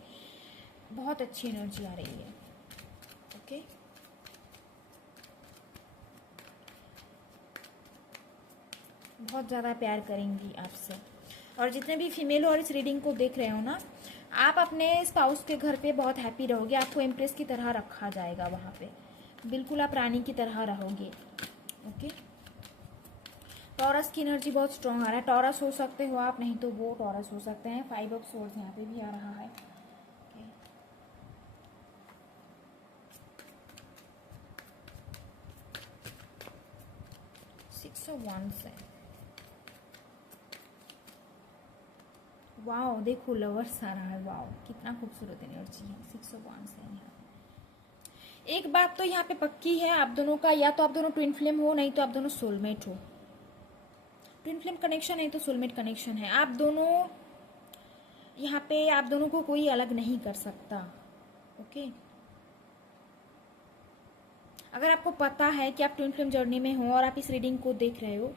बहुत अच्छी एनर्जी आ रही है, ओके। बहुत ज़्यादा प्यार करेंगी आपसे। और जितने भी फीमेल और इस रीडिंग को देख रहे हो ना, आप अपने स्पाउस के घर पे बहुत हैप्पी रहोगे, आपको इम्प्रेस की तरह रखा जाएगा वहाँ पे, बिल्कुल आप रानी की तरह रहोगे, ओके। टॉरस की एनर्जी बहुत स्ट्रॉन्ग आ रहा है, टॉरस हो सकते हो आप, नहीं तो वो टॉरस हो सकते हैं। 5 ऑफ सोर्ड्स यहाँ पे भी आ रहा है, okay. 6 ऑफ wands है, वाओ। देखो लवर्स आ रहा है, वाओ कितना खूबसूरत एनर्जी है, 6 ऑफ wands है यहाँ। एक बात तो यहाँ पे पक्की है आप दोनों का, या तो आप दोनों ट्विन फ्लेम हो, नहीं तो आप दोनों सोलमेट हो। ट्विन फ्लेम कनेक्शन नहीं तो सोलमेट कनेक्शन है। आप दोनों यहाँ पे, आप दोनों को कोई अलग नहीं कर सकता। ओके, अगर आपको पता है कि आप ट्विन फ्लेम जर्नी में हो और आप इस रीडिंग को देख रहे हो,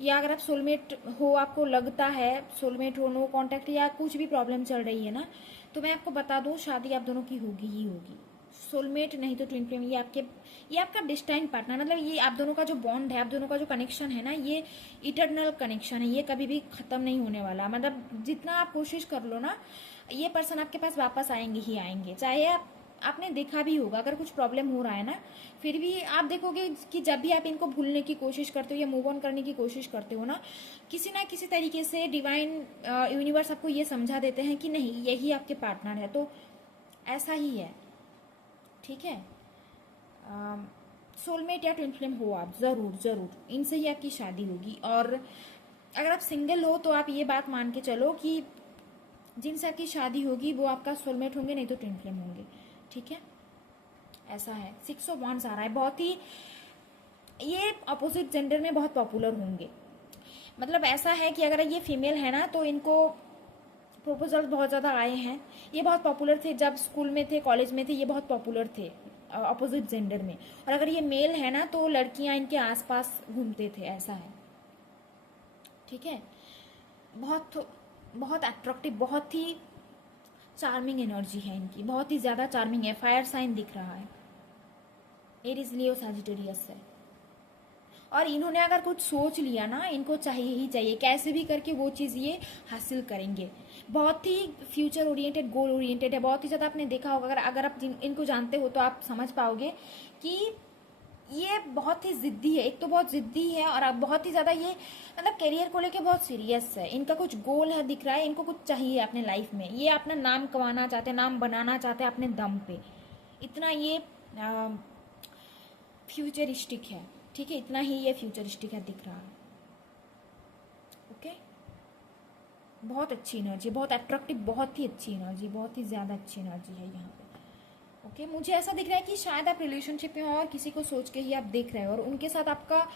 या अगर आप सोलमेट हो, आपको लगता है सोलमेट हो, नो कांटेक्ट या कुछ भी प्रॉब्लम चल रही है ना, तो मैं आपको बता दूं शादी आप दोनों की होगी ही होगी। सोलमेट नहीं तो ट्विन फ्लेम, ये आपका डिस्टाइन पार्टनर, मतलब ये आप दोनों का जो बॉन्ड है, आप दोनों का जो कनेक्शन है ना, ये इटरनल कनेक्शन है, ये कभी भी खत्म नहीं होने वाला। मतलब जितना आप कोशिश कर लो ना, ये पर्सन आपके पास वापस आएंगे ही आएंगे। चाहे आपने देखा भी होगा अगर कुछ प्रॉब्लम हो रहा है ना, फिर भी आप देखोगे कि जब भी आप इनको भूलने की कोशिश करते हो या मूव ऑन करने की कोशिश करते हो ना किसी तरीके से डिवाइन यूनिवर्स आपको ये समझा देते हैं कि नहीं, यही आपके पार्टनर है। तो ऐसा ही है, ठीक है। सोलमेट या ट्विन फ्लेम हो आप, ज़रूर ज़रूर इनसे ही आपकी शादी होगी। और अगर आप सिंगल हो तो आप ये बात मान के चलो कि जिनसे आपकी शादी होगी वो आपका सोलमेट होंगे, नहीं तो ट्विन फ्लेम होंगे, ठीक है। ऐसा है। 6 ऑफ वांड्स आ रहा है, बहुत ही ये अपोजिट जेंडर में बहुत पॉपुलर होंगे। मतलब ऐसा है कि अगर ये फीमेल है ना तो इनको प्रपोजल बहुत ज़्यादा आए हैं। ये बहुत पॉपुलर थे जब स्कूल में थे, कॉलेज में थे, ये बहुत पॉपुलर थे अपोजिट जेंडर में। और अगर ये मेल है ना तो लड़कियां इनके आसपास घूमते थे, ऐसा है, ठीक है। बहुत बहुत अट्रैक्टिव, बहुत ही चार्मिंग एनर्जी है इनकी, बहुत ही ज़्यादा चार्मिंग है। फायर साइन दिख रहा है, एरीज, लियो, सजिटेरियस है। और इन्होंने अगर कुछ सोच लिया ना, इनको चाहिए ही चाहिए, कैसे भी करके वो चीज़ ये हासिल करेंगे। बहुत ही फ्यूचर ओरिएंटेड, गोल ओरिएंटेड है, बहुत ही ज़्यादा। आपने देखा होगा, अगर आप इनको जानते हो तो आप समझ पाओगे कि ये बहुत ही ज़िद्दी है। एक तो बहुत ज़िद्दी है और आप बहुत ही ज़्यादा ये मतलब करियर को लेके बहुत सीरियस है। इनका कुछ गोल है दिख रहा है, इनको कुछ चाहिए अपने लाइफ में। ये अपना नाम कमाना चाहते हैं, नाम बनाना चाहते हैं अपने दम पे। इतना ये फ्यूचरिस्टिक है, ठीक है, इतना ही ये फ्यूचरिस्टिक है दिख रहा है। ओके, बहुत अच्छी एनर्जी, बहुत अट्रैक्टिव, बहुत ही अच्छी एनर्जी, बहुत ही ज़्यादा अच्छी एनर्जी है यहाँ पे। ओके, मुझे ऐसा दिख रहा है कि शायद आप रिलेशनशिप में हो और किसी को सोच के ही आप देख रहे हो और उनके साथ आपका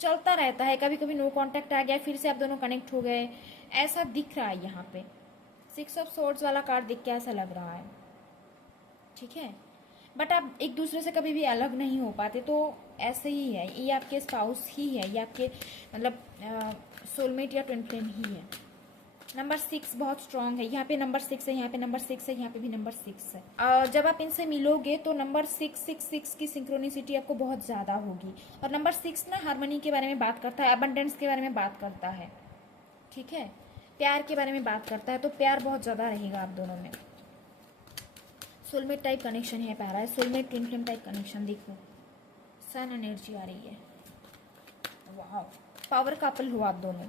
चलता रहता है। कभी कभी नो कांटेक्ट आ गया, फिर से आप दोनों कनेक्ट हो गए, ऐसा दिख रहा है यहाँ पे। 6 ऑफ सोर्ड्स वाला कार्ड दिख के ऐसा लग रहा है, ठीक है। बट आप एक दूसरे से कभी भी अलग नहीं हो पाते, तो ऐसे ही है। ये आपके स्पाउस ही है, ये आपके मतलब सोलमेट या ट्विन फ्लेम ही है। नंबर 6 बहुत स्ट्रांग है, यहाँ पे नंबर 6 है, यहाँ पे नंबर 6 है, यहाँ पे भी नंबर 6 है। जब आप इनसे मिलोगे तो नंबर 666 की सिंक्रोनिसिटी आपको बहुत ज़्यादा होगी। और नंबर 6 ना हार्मनी के बारे में बात करता है, अबंडेंस के बारे में बात करता है, ठीक है, प्यार के बारे में बात करता है। तो प्यार बहुत ज़्यादा रहेगा आप दोनों में। सोलमेट टाइप कनेक्शन है प्यारा है, soulmate twin flame type connection. देखो सन एनर्जी आ रही है, वाह, पावर कपल हो आप दोनों।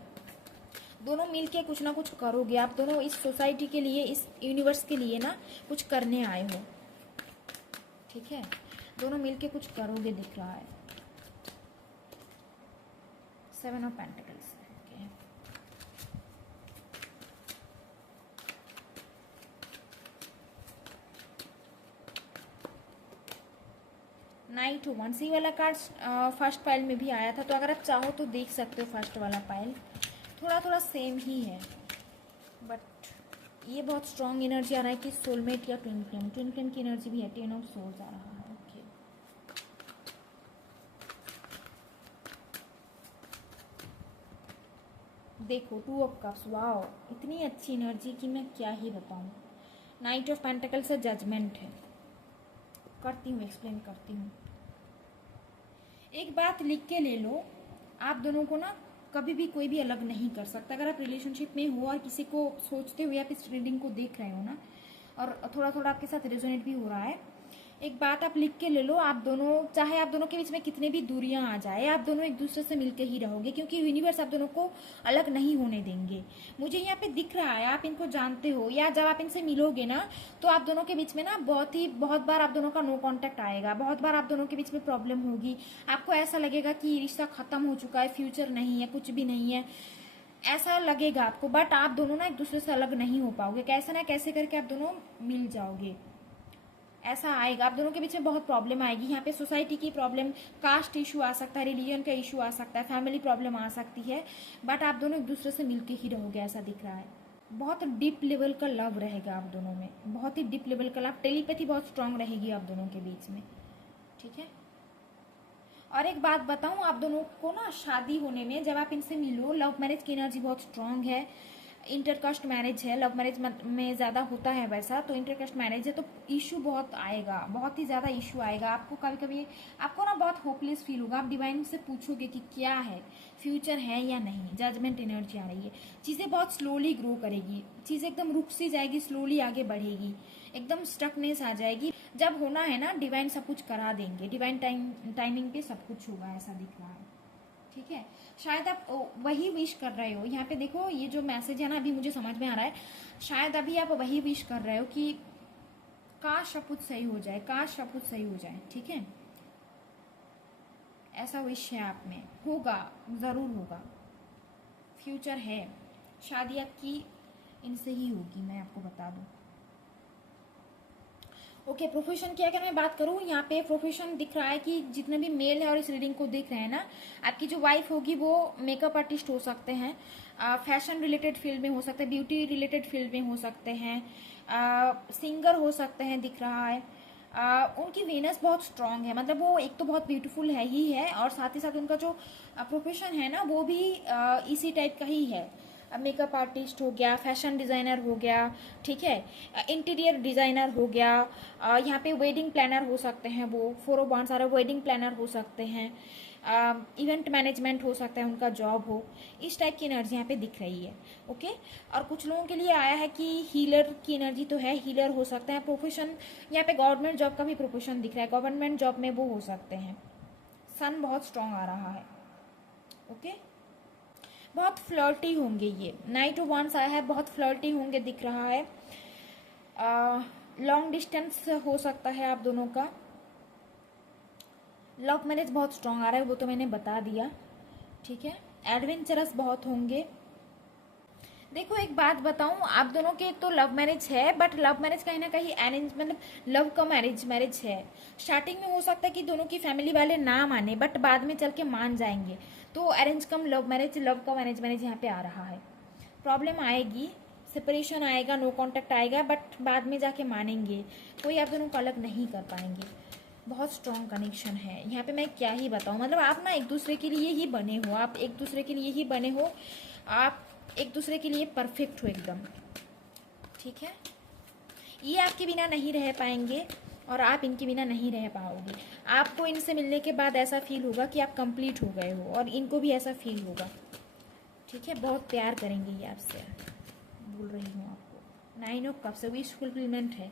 दोनों मिलके कुछ ना कुछ करोगे आप दोनों, इस सोसाइटी के लिए, इस यूनिवर्स के लिए ना कुछ करने आए हो, ठीक है। दोनों मिलके कुछ करोगे दिख रहा है। 7 of pentacles, okay. Night of wands, ये वाला कार्ड फर्स्ट पाइल में भी आया था, तो अगर आप चाहो तो देख सकते हो फर्स्ट वाला पाइल। थोड़ा थोड़ा सेम ही है, बट ये बहुत स्ट्रॉन्ग एनर्जी आ रहा है कि सोलमेट या ट्विन फ्लेम की एनर्जी भी है। 10 ऑफ सोल्स आ रहा है, ओके। देखो 2 ऑफ कप्स, वाओ, इतनी अच्छी एनर्जी कि मैं क्या ही बताऊं। नाइट ऑफ पेंटिकल से जजमेंट है, करती हूँ, एक्सप्लेन करती हूँ। एक बात लिख के ले लो, आप दोनों को ना कभी भी कोई भी अलग नहीं कर सकता। अगर आप रिलेशनशिप में हो और किसी को सोचते हुए आप इस रीडिंग को देख रहे हो ना, और थोड़ा थोड़ा आपके साथ रेजोनेट भी हो रहा है, एक बात आप लिख के ले लो, आप दोनों, चाहे आप दोनों के बीच में कितने भी दूरियां आ जाए, आप दोनों एक दूसरे से मिलके ही रहोगे, क्योंकि यूनिवर्स आप दोनों को अलग नहीं होने देंगे। मुझे यहाँ पे दिख रहा है, आप इनको जानते हो, या जब आप इनसे मिलोगे ना तो आप दोनों के बीच में ना बहुत बार आप दोनों का नो कांटेक्ट आएगा, बहुत बार आप दोनों के बीच में प्रॉब्लम होगी। आपको ऐसा लगेगा कि रिश्ता खत्म हो चुका है, फ्यूचर नहीं है, कुछ भी नहीं है, ऐसा लगेगा आपको। बट आप दोनों ना एक दूसरे से अलग नहीं हो पाओगे, कैसे ना कैसे करके आप दोनों मिल जाओगे, ऐसा आएगा। आप दोनों के बीच में बहुत प्रॉब्लम आएगी। यहाँ पे सोसाइटी की प्रॉब्लम, कास्ट इशू आ सकता है, रिलीजन का इशू आ सकता है, फैमिली प्रॉब्लम आ सकती है, बट आप दोनों एक दूसरे से मिलके ही रहोगे, ऐसा दिख रहा है। बहुत डीप लेवल का लव रहेगा आप दोनों में, बहुत ही डीप लेवल का लव, टेलीपैथी बहुत स्ट्रांग रहेगी आप दोनों के बीच में, ठीक है। और एक बात बताऊं, आप दोनों को ना शादी होने में जब आप इनसे मिलो, लव मैरिज की एनर्जी बहुत स्ट्रांग है, इंटरकास्ट मैरिज है, लव मैरिज में ज़्यादा होता है वैसा, तो इंटरकास्ट मैरिज है तो इशू बहुत आएगा, बहुत ही ज़्यादा इशू आएगा। आपको कभी कभी आपको ना बहुत होपलेस फील होगा, आप डिवाइन से पूछोगे कि क्या है, फ्यूचर है या नहीं, जजमेंट एनर्जी आ रही है, चीज़ें बहुत स्लोली ग्रो करेगी, चीज़ें एकदम रुक सी जाएगी, स्लोली आगे बढ़ेगी, एकदम स्टकनेस आ जाएगी। जब होना है ना, डिवाइन सब कुछ करा देंगे, डिवाइन टाइमिंग पे सब कुछ होगा, ऐसा दिख रहा है, ठीक है। शायद आप वही विश कर रहे हो, यहाँ पे देखो ये जो मैसेज है ना, अभी मुझे समझ में आ रहा है, शायद अभी आप वही विश कर रहे हो कि काश सब कुछ सही हो जाए, काश सब कुछ सही हो जाए, ठीक है। ऐसा विश है आप में, होगा, ज़रूर होगा, फ्यूचर है, शादी आपकी इनसे ही होगी, मैं आपको बता दूं। ओके, प्रोफेशन की अगर मैं बात करूँ, यहाँ पे प्रोफेशन दिख रहा है कि जितने भी मेल है और इस रीडिंग को देख रहे हैं ना, आपकी जो वाइफ होगी वो मेकअप आर्टिस्ट हो सकते हैं, फैशन रिलेटेड फील्ड में हो सकते हैं, ब्यूटी रिलेटेड फील्ड में हो सकते हैं, सिंगर हो सकते हैं, दिख रहा है। उनकी वीनस बहुत स्ट्रांग है, मतलब वो एक तो बहुत ब्यूटीफुल है ही है, और साथ ही साथ उनका जो प्रोफेशन है ना वो भी इसी टाइप का ही है, मेकअप आर्टिस्ट हो गया, फैशन डिज़ाइनर हो गया, ठीक है, इंटीरियर डिज़ाइनर हो गया, यहाँ पे वेडिंग प्लानर हो सकते हैं, वो 4 ऑफ वांड्स आ रहा है, वेडिंग प्लानर हो सकते हैं, इवेंट मैनेजमेंट हो सकता है, उनका जॉब हो, इस टाइप की एनर्जी यहाँ पे दिख रही है, ओके। और कुछ लोगों के लिए आया है कि हीलर की एनर्जी तो है, हीलर हो सकता है, प्रोफेशन यहाँ पे गवर्नमेंट जॉब का भी प्रोफेशन दिख रहा है, गवर्नमेंट जॉब में वो हो सकते हैं, सन बहुत स्ट्रांग आ रहा है, ओके। बहुत फ्लर्टी होंगे ये, नाइट ऑफ वांड्स आया है, बहुत फ्लर्टी होंगे दिख रहा है, लॉन्ग डिस्टेंस हो सकता है आप दोनों का, लव मैरिज बहुत स्ट्रांग आ रहा है, वो तो मैंने बता दिया, ठीक है। एडवेंचरस बहुत होंगे। देखो एक बात बताऊं, आप दोनों के तो लव मैरिज है, बट लव मैरिज कहीं ना कहीं अरेंज, मतलब लव का मैरिज है। स्टार्टिंग में हो सकता है कि दोनों की फैमिली वाले ना माने, बट बाद में चल के मान जाएंगे, तो अरेंज कम लव मैरिज, लव का मैरिज यहाँ पे आ रहा है। प्रॉब्लम आएगी, सेपरेशन आएगा, नो कॉन्टेक्ट आएगा, बट बाद में जाके मानेंगे, कोई आप दोनों को अलग नहीं कर पाएंगे, बहुत स्ट्रॉन्ग कनेक्शन है यहाँ पे। मैं क्या ही बताऊँ, मतलब आप ना एक दूसरे के लिए ही बने हो, आप एक दूसरे के लिए ही बने हो, आप एक दूसरे के लिए परफेक्ट हो एकदम, ठीक है। ये आपके बिना नहीं रह पाएंगे और आप इनके बिना नहीं रह पाओगे। आपको इनसे मिलने के बाद ऐसा फील होगा कि आप कंप्लीट हो गए हो, और इनको भी ऐसा फील होगा, ठीक है। बहुत प्यार करेंगे ये आपसे, बोल रही हूँ आपको। 9 ऑफ कप्स से विश फुलफिलमेंट है,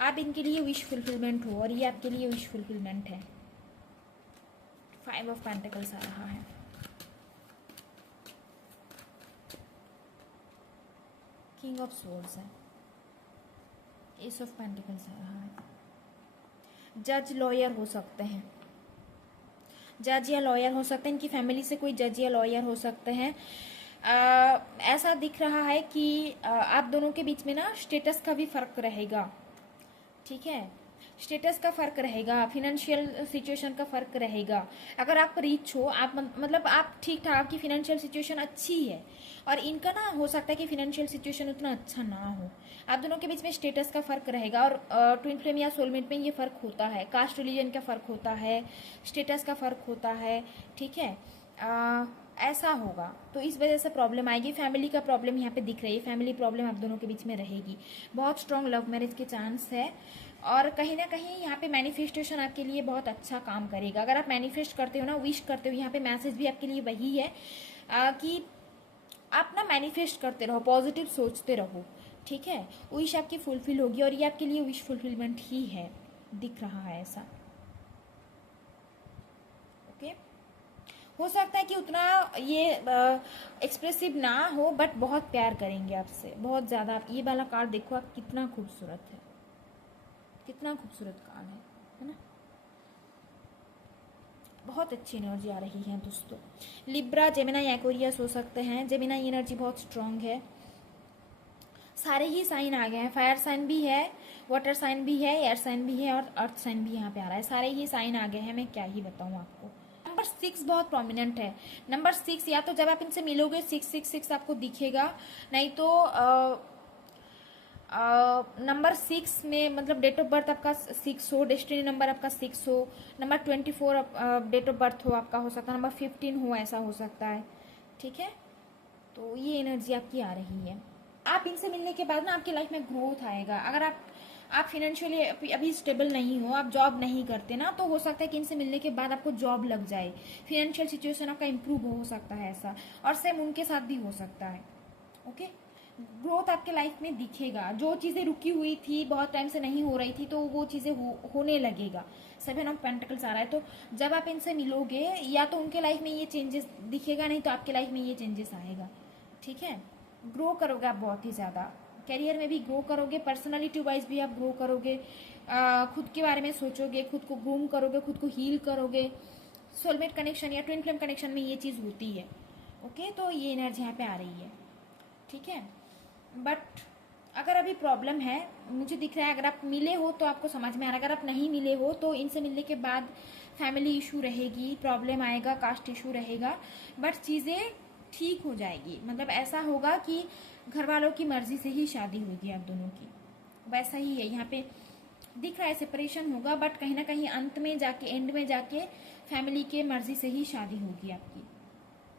आप इनके लिए विश फुलफिलमेंट हो और ये आपके लिए विश फुलफिलमेंट है। 5 ऑफ पेंटिकल्स आ रहा है, किंग ऑफ सोर्ड्स है, एस ऑफ पेंटिकल्स आ रहा है। जज लॉयर हो सकते हैं, जज या लॉयर हो सकते हैं, इनकी फैमिली से कोई जज या लॉयर हो सकते हैं। ऐसा दिख रहा है कि आप दोनों के बीच में ना स्टेटस का भी फर्क रहेगा, ठीक है। स्टेटस का फर्क रहेगा, फिनेंशियल सिचुएशन का फर्क रहेगा। अगर आप रिच हो, आप मतलब आप ठीक ठाक, आपकी फिनेंशियल सिचुएशन अच्छी है, और इनका ना हो सकता है कि फिनेंशियल सिचुएशन उतना अच्छा ना हो, आप दोनों के बीच में स्टेटस का फर्क रहेगा। और ट्विन फ्लेम या सोलमेट में ये फर्क होता है, कास्ट रिलीजन का फर्क होता है, स्टेटस का फर्क होता है, ठीक है। ऐसा होगा, तो इस वजह से प्रॉब्लम आएगी। फैमिली का प्रॉब्लम यहाँ पे दिख रही है, फैमिली प्रॉब्लम आप दोनों के बीच में रहेगी। बहुत स्ट्रॉन्ग लव मैरिज के चांस है, और कहीं ना कहीं यहाँ पे मैनिफेस्टेशन आपके लिए बहुत अच्छा काम करेगा। अगर आप मैनिफेस्ट करते हो ना, विश करते हो, यहाँ पे मैसेज भी आपके लिए वही है कि आप ना मैनिफेस्ट करते रहो, पॉजिटिव सोचते रहो, ठीक है। विश आपकी फुलफिल होगी, और ये आपके लिए विश फुलफिलमेंट ही है, दिख रहा है ऐसा, ओके। हो सकता है कि उतना ये एक्सप्रेसिव ना हो, बट बहुत प्यार करेंगे आपसे, बहुत ज़्यादा। ये वाला कार्ड देखो आप, कितना खूबसूरत है, कितना खूबसूरत कार्ड है ना। बहुत अच्छी एनर्जी आ रही है दोस्तों। लिब्रा, जेमिनाई, एक्वेरियस हो सकते हैं। जेमिनाई एनर्जी बहुत स्ट्रांग है, सारे ही साइन आ गए हैं, फायर साइन भी है, वाटर साइन भी है, एयर साइन भी है और अर्थ साइन भी यहाँ पे आ रहा है, सारे ही साइन आ गए हैं। मैं क्या ही बताऊँ आपको। नंबर 6 बहुत प्रोमिनेंट है। नंबर 6 या तो जब आप इनसे मिलोगे 666 आपको दिखेगा, नहीं तो नंबर 6 में मतलब डेट ऑफ बर्थ आपका 6 हो, डेस्टिनी नंबर आपका 6 हो, नंबर 24 डेट ऑफ बर्थ हो आपका, हो सकता है नंबर 15 हो, ऐसा हो सकता है। ठीक है, तो ये एनर्जी आपकी आ रही है। आप इनसे मिलने के बाद ना आपकी लाइफ में ग्रोथ आएगा। अगर आप फिनेंशियली अभी स्टेबल नहीं हो, आप जॉब नहीं करते ना, तो हो सकता है कि इनसे मिलने के बाद आपको जॉब लग जाए, फिनेंशियल सिचुएशन आपका इम्प्रूव हो सकता है ऐसा। और सेम उनके साथ भी हो सकता है। ओके, ग्रोथ आपके लाइफ में दिखेगा। जो चीज़ें रुकी हुई थी, बहुत टाइम से नहीं हो रही थी, तो वो चीज़ें होने लगेगा। 7 ऑफ पेंटिकल्स आ रहा है, तो जब आप इनसे मिलोगे या तो उनके लाइफ में ये चेंजेस दिखेगा, नहीं तो आपके लाइफ में ये चेंजेस आएगा। ठीक है, ग्रो करोगे आप बहुत ही ज़्यादा, करियर में भी ग्रो करोगे, पर्सनालिटी वाइज भी आप ग्रो करोगे, खुद के बारे में सोचोगे, खुद को ग्रूम करोगे, खुद को हील करोगे। सोलमेट कनेक्शन या ट्विन फ्लेम कनेक्शन में ये चीज़ होती है। ओके, तो ये एनर्जी यहाँ पे आ रही है। ठीक है, बट अगर अभी प्रॉब्लम है, मुझे दिख रहा है अगर आप मिले हो तो आपको समझ में आ रहा है, अगर आप नहीं मिले हो तो इनसे मिलने के बाद फैमिली इशू रहेगी, प्रॉब्लम आएगा, कास्ट इशू रहेगा, बट चीज़ें ठीक हो जाएगी। मतलब ऐसा होगा कि घर वालों की मर्जी से ही शादी होगी आप दोनों की, वैसा ही है यहाँ पे दिख रहा है। सेपरेशन होगा, बट कहीं ना कहीं अंत में जाके, एंड में जाके फैमिली के मर्जी से ही शादी होगी आपकी।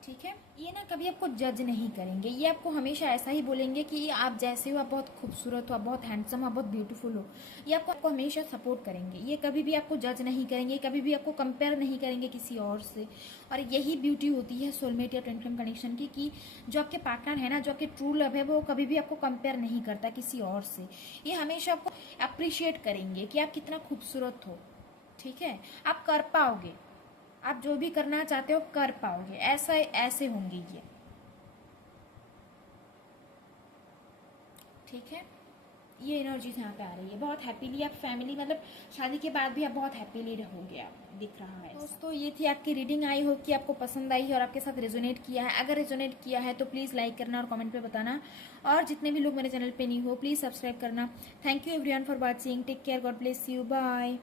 ठीक है, ये ना कभी आपको जज नहीं करेंगे, ये आपको हमेशा ऐसा ही बोलेंगे कि आप जैसे हो, आप बहुत खूबसूरत हो, आप बहुत हैंडसम हो, आप बहुत ब्यूटीफुल हो। ये आपको हमेशा सपोर्ट करेंगे, ये कभी भी आपको जज नहीं करेंगे, कभी भी आपको कंपेयर नहीं करेंगे किसी और से। और यही ब्यूटी होती है सोलमेट या ट्विन फ्लेम कनेक्शन की, कि जो आपके पार्टनर है ना, जो आपके ट्रू लव है, वो कभी भी आपको कंपेयर नहीं करता किसी और से। ये हमेशा आपको अप्रिशिएट करेंगे कि आप कितना खूबसूरत हो। ठीक है, आप कर पाओगे, आप जो भी करना चाहते हो कर पाओगे, ऐसा ऐसे होंगे ये। ठीक है, ये एनर्जी यहाँ पे आ रही है। बहुत हैप्पीली आप फैमिली, मतलब शादी के बाद भी आप बहुत हैप्पीली रहोगे, आप दिख रहा है। दोस्तों, ये थी आपकी रीडिंग। आई होप कि आपको पसंद आई है और आपके साथ रेजोनेट किया है। अगर रेजोनेट किया है तो प्लीज़ लाइक करना और कमेंट पे बताना, और जितने भी लोग मेरे चैनल पे नहीं हो प्लीज़ सब्सक्राइब करना। Thank you everyone for watching, take care, God bless you, bye.